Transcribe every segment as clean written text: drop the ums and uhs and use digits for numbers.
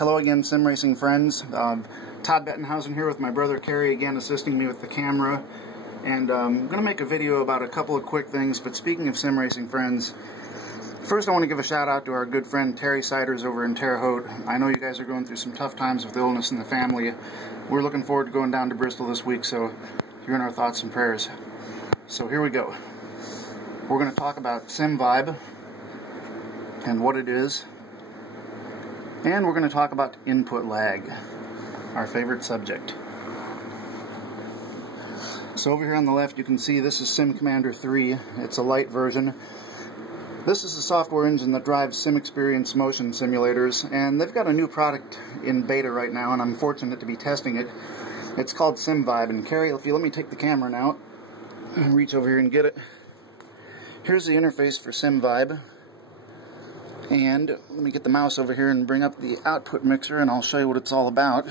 Hello again, sim racing friends. Todd Bettenhausen here with my brother Kerry again assisting me with the camera. And I'm going to make a video about a couple of quick things, but speaking of sim racing friends, first I want to give a shout out to our good friend Terry Siders over in Terre Haute. I know you guys are going through some tough times with illness in the family. We're looking forward to going down to Bristol this week, so you're in our thoughts and prayers. So here we go. We're going to talk about SimVibe and what it is. And we're going to talk about input lag, our favorite subject. So over here on the left you can see this is Sim Commander 3. It's a light version. This is the software engine that drives SimXperience motion simulators, and they've got a new product in beta right now, and I'm fortunate to be testing it. It's called SimVibe, and Carrie, if you let me take the camera now and reach over here and get it. Here's the interface for SimVibe. And let me get the mouse over here and bring up the output mixer, and I'll show you what it's all about.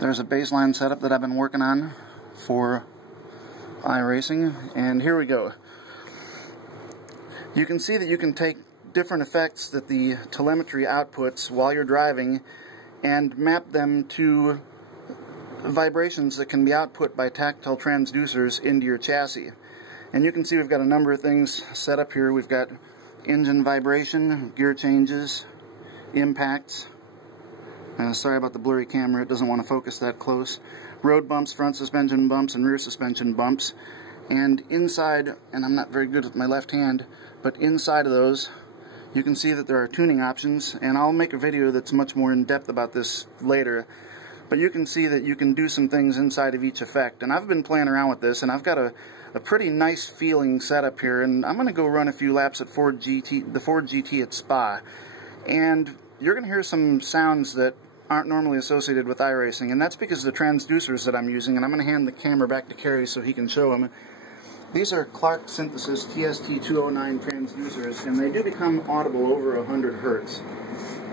There's a baseline setup that I've been working on for iRacing, and here we go. You can see that you can take different effects that the telemetry outputs while you're driving and map them to vibrations that can be output by tactile transducers into your chassis. And you can see we've got a number of things set up here. We've got engine vibration, gear changes, impacts. Sorry about the blurry camera, it doesn't want to focus that close. Road bumps, front suspension bumps, and rear suspension bumps. And inside, and I'm not very good with my left hand, but inside of those you can see that there are tuning options, and I'll make a video that's much more in depth about this later. But you can see that you can do some things inside of each effect. And I've been playing around with this, and I've got a pretty nice feeling setup here. And I'm going to go run a few laps at the Ford GT at Spa. And you're going to hear some sounds that aren't normally associated with iRacing. And that's because of the transducers that I'm using. And I'm going to hand the camera back to Kerry so he can show them. These are Clark Synthesis TST209 transducers, and they do become audible over 100 hertz.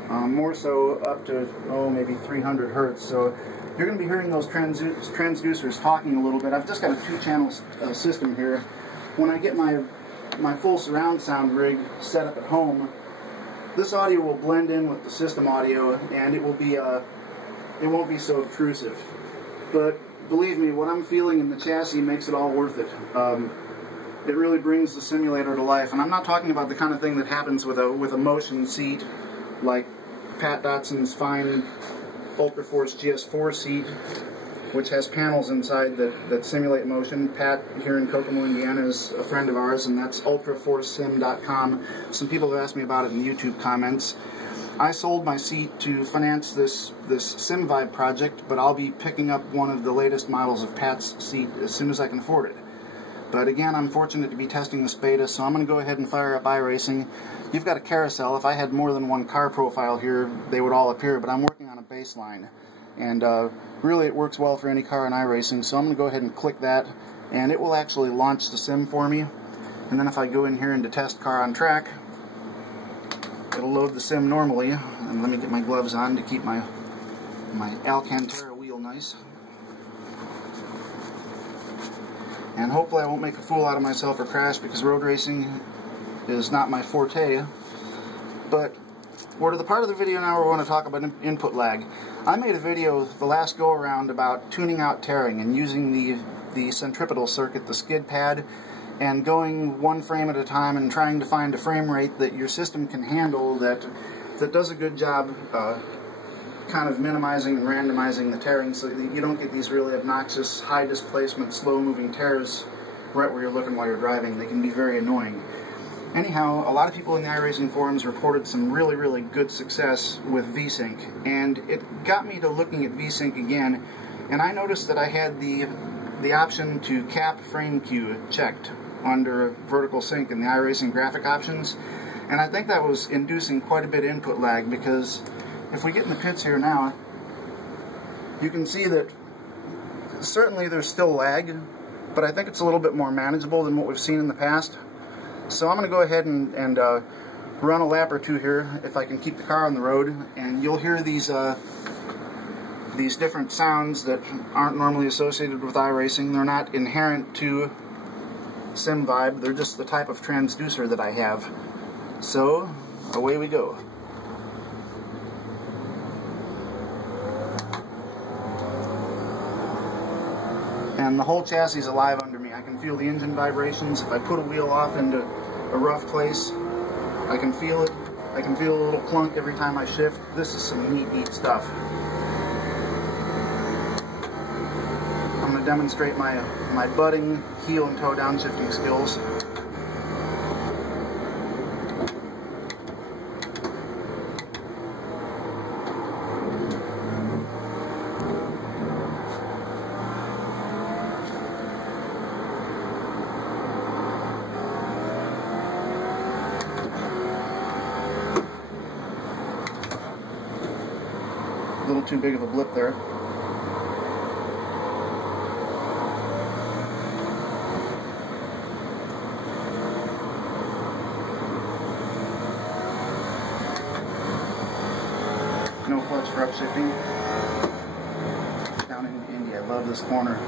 More so up to, maybe 300 hertz. So you're going to be hearing those transducers talking a little bit. I've just got a 2-channel system here. When I get my full surround sound rig set up at home, this audio will blend in with the system audio, and it won't be so obtrusive. But believe me, what I'm feeling in the chassis makes it all worth it. It really brings the simulator to life, and I'm not talking about the kind of thing that happens with a motion seat like Pat Dotson's fine Ultraforce GS4 seat, which has panels inside that simulate motion. Pat here in Kokomo, Indiana is a friend of ours, and that's ultraforcesim.com. Some people have asked me about it in YouTube comments. I sold my seat to finance this SimVibe project, but I'll be picking up one of the latest models of Pat's seat as soon as I can afford it. But again, I'm fortunate to be testing this beta, so I'm going to go ahead and fire up iRacing. You've got a carousel. If I had more than one car profile here, they would all appear, but I'm working on a baseline. And really it works well for any car in iRacing, so I'm going to go ahead and click that, and it will actually launch the sim for me. And then if I go in here into test car on track, it'll load the sim normally. And let me get my gloves on to keep my Alcantara wheel nice. And hopefully I won't make a fool out of myself or crash, because road racing is not my forte. But we're to the part of the video now where we want to talk about input lag. I made a video the last go around about tuning out tearing and using the centripetal circuit, the skid pad, and going one frame at a time and trying to find a frame rate that your system can handle that does a good job kind of minimizing and randomizing the tearing so that you don't get these really obnoxious, high displacement, slow moving tears right where you're looking while you're driving. They can be very annoying. Anyhow, a lot of people in the iRacing forums reported some really, really good success with VSync, and it got me to looking at VSync again, and I noticed that I had the option to cap frame queue checked under vertical sync in the iRacing graphic options, and I think that was inducing quite a bit of input lag, because if we get in the pits here now, you can see that certainly there's still lag, but I think it's a little bit more manageable than what we've seen in the past. So I'm going to go ahead and run a lap or two here, if I can keep the car on the road, and you'll hear these different sounds that aren't normally associated with iRacing. They're not inherent to SimVibe. They're just the type of transducer that I have. So, away we go. And the whole chassis is alive under me. I can feel the engine vibrations. If I put a wheel off into a rough place, I can feel it. I can feel a little clunk every time I shift. This is some neat stuff. I'm going to demonstrate my butting, heel and toe downshifting skills. A little too big of a blip there. No clutch for upshifting. Down in India, I love this corner.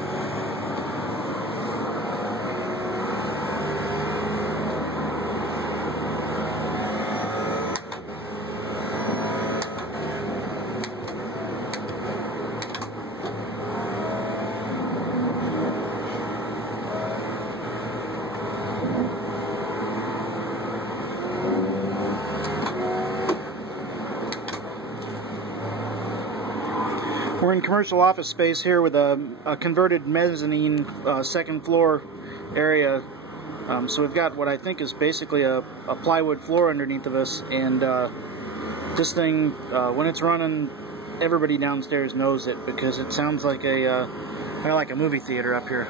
We're in commercial office space here with a converted mezzanine second floor area. So we've got what I think is basically a plywood floor underneath of us, and this thing, when it's running, everybody downstairs knows it because it sounds like a movie theater up here.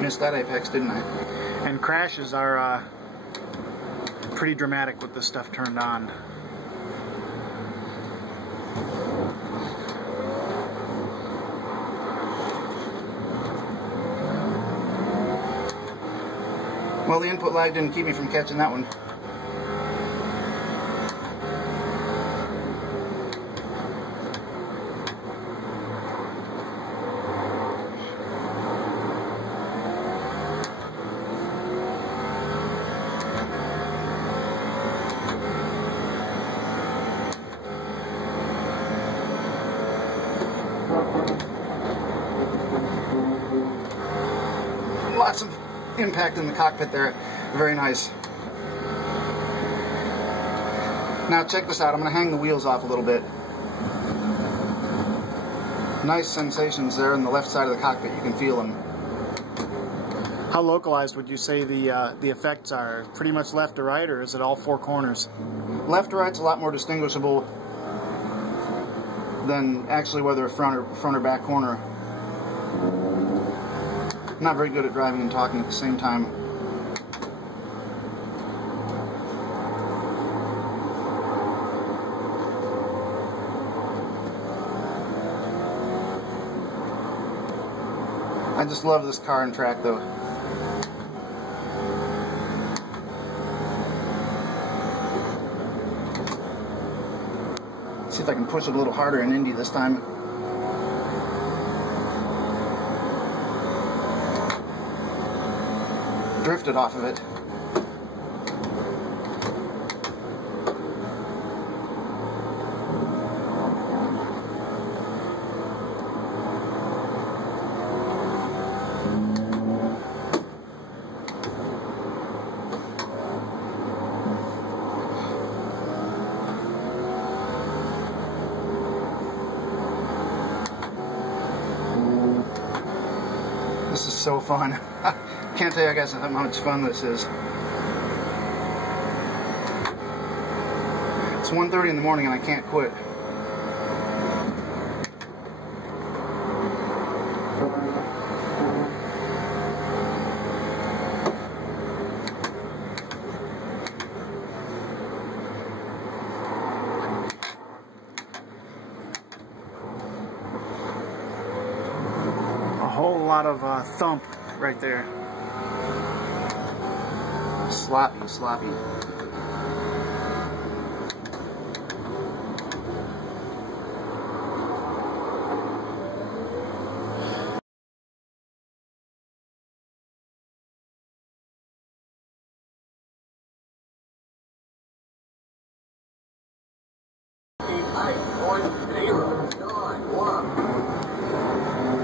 Missed that apex, didn't I? And crashes are pretty dramatic with this stuff turned on. Well, the input lag didn't keep me from catching that one. Lots of impact in the cockpit there. Very nice. Now check this out. I'm going to hang the wheels off a little bit. Nice sensations there on the left side of the cockpit. You can feel them. How localized would you say the effects are? Pretty much left to right, or is it all four corners? Left to right's a lot more distinguishable than actually whether front or back corner. I'm not very good at driving and talking at the same time. I just love this car and track though. Let's see if I can push it a little harder in Indy this time. Drifted off of it. This is so fun. Can't tell you guys how much fun this is. It's 1:30 in the morning and I can't quit. A whole lot of thump right there. Sloppy.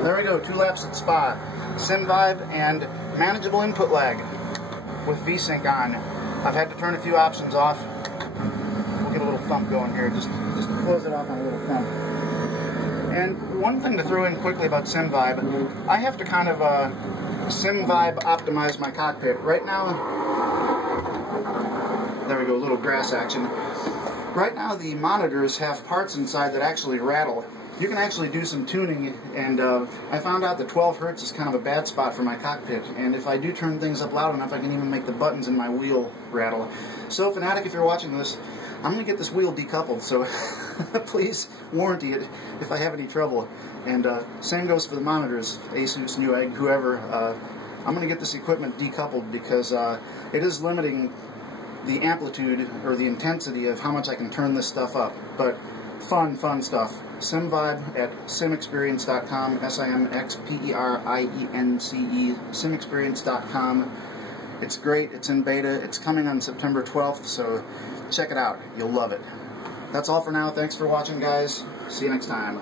There we go, 2 laps at Spa. SimVibe and manageable input lag with VSync on. I've had to turn a few options off. We'll get a little thump going here, just to close it off on a little thump. And one thing to throw in quickly about SimVibe, I have to kind of SimVibe optimize my cockpit. Right now, there we go, a little grass action. Right now the monitors have parts inside that actually rattle. You can actually do some tuning, and I found out that 12 Hertz is kind of a bad spot for my cockpit, and if I do turn things up loud enough, I can even make the buttons in my wheel rattle. So, Fanatic, if you're watching this, I'm going to get this wheel decoupled, so please warranty it if I have any trouble. And same goes for the monitors, Asus, Newegg, whoever. I'm going to get this equipment decoupled because it is limiting the amplitude or the intensity of how much I can turn this stuff up. But fun stuff. SimVibe at SimXperience.com, SimXperience, SimXperience.com. It's great, it's in beta, it's coming on September 12th, so check it out, you'll love it. That's all for now, thanks for watching guys, see you next time.